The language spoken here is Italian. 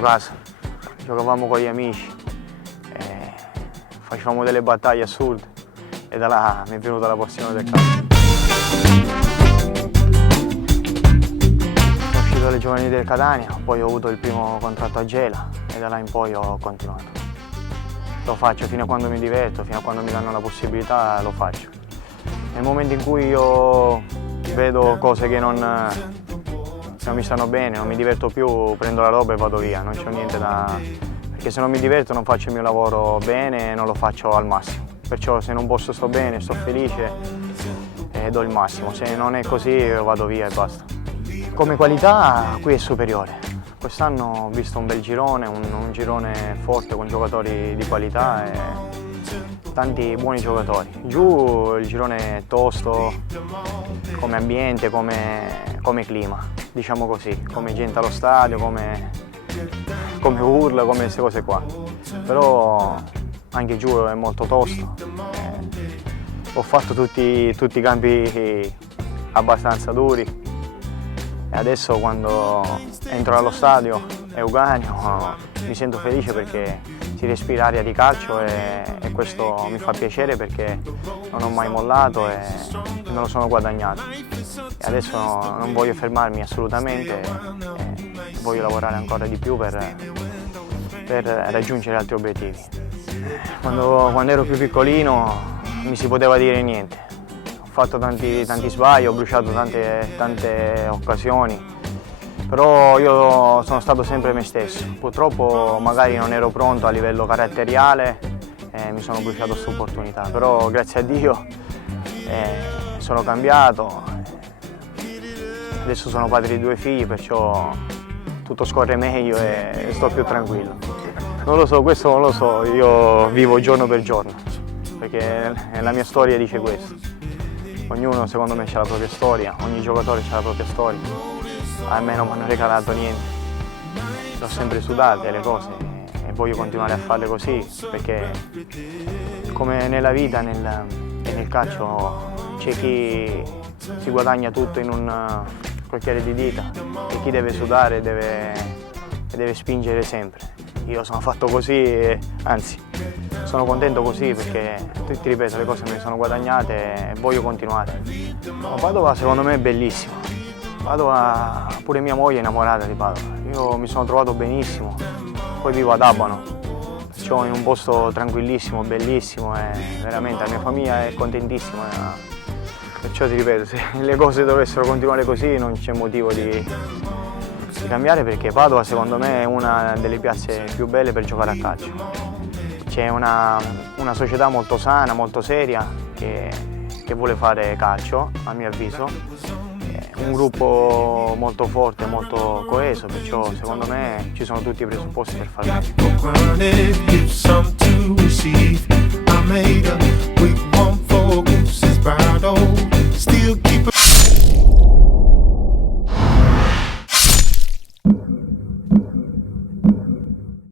sotto casa, giocavamo con gli amici, facevamo delle battaglie assurde e da là mi è venuta la passione del calcio. Sono uscito dalle giovanili del Catania, poi ho avuto il primo contratto a Gela e da là in poi ho continuato. Lo faccio fino a quando mi diverto, fino a quando mi danno la possibilità lo faccio. Nel momento in cui io vedo cose che non mi stanno bene, non mi diverto più, prendo la roba e vado via, non c'ho niente da... perché se non mi diverto non faccio il mio lavoro bene e non lo faccio al massimo. Perciò se in un posto sto bene, sto felice e do il massimo, se non è così vado via e basta. Come qualità qui è superiore. Quest'anno ho visto un bel girone, un girone forte con giocatori di qualità e tanti buoni giocatori. Giù il girone è tosto come ambiente, come clima, diciamo così, come gente allo stadio, come urla, come queste cose qua. Però anche giù è molto tosto. Ho fatto tutti i campi abbastanza duri e adesso quando entro allo stadio Euganeo mi sento felice perché si respira aria di calcio e questo mi fa piacere perché non ho mai mollato e me lo sono guadagnato. E adesso non voglio fermarmi assolutamente e voglio lavorare ancora di più per raggiungere altri obiettivi. Quando ero più piccolino mi si poteva dire niente. Ho fatto tanti sbagli, ho bruciato tante occasioni, però io sono stato sempre me stesso. Purtroppo magari non ero pronto a livello caratteriale e mi sono bruciato questa opportunità, però grazie a Dio sono cambiato. Adesso sono padre di 2 figli, perciò tutto scorre meglio e sto più tranquillo. Non lo so, questo non lo so, io vivo giorno per giorno, perché la mia storia dice questo. Ognuno secondo me ha la propria storia, ogni giocatore ha la propria storia. A me non mi hanno regalato niente, le ho sempre sudate le cose e voglio continuare a farle così, perché come nella vita e nel calcio c'è chi si guadagna tutto in un crocchiere di dita e chi deve sudare e deve spingere sempre. Io sono fatto così e anzi sono contento così perché ti ripeto, le cose me le sono guadagnate e voglio continuare. Ma Padova secondo me è bellissima. Padova, pure mia moglie è innamorata di Padova. Io mi sono trovato benissimo, poi vivo ad Abano, perciò in un posto tranquillissimo, bellissimo e veramente la mia famiglia è contentissima. Perciò ti ripeto, se le cose dovessero continuare così non c'è motivo di cambiare, perché Padova secondo me è una delle piazze più belle per giocare a calcio. C'è una società molto sana, molto seria che vuole fare calcio, a mio avviso, un gruppo molto forte, molto coeso, perciò secondo me ci sono tutti i presupposti per fare bene.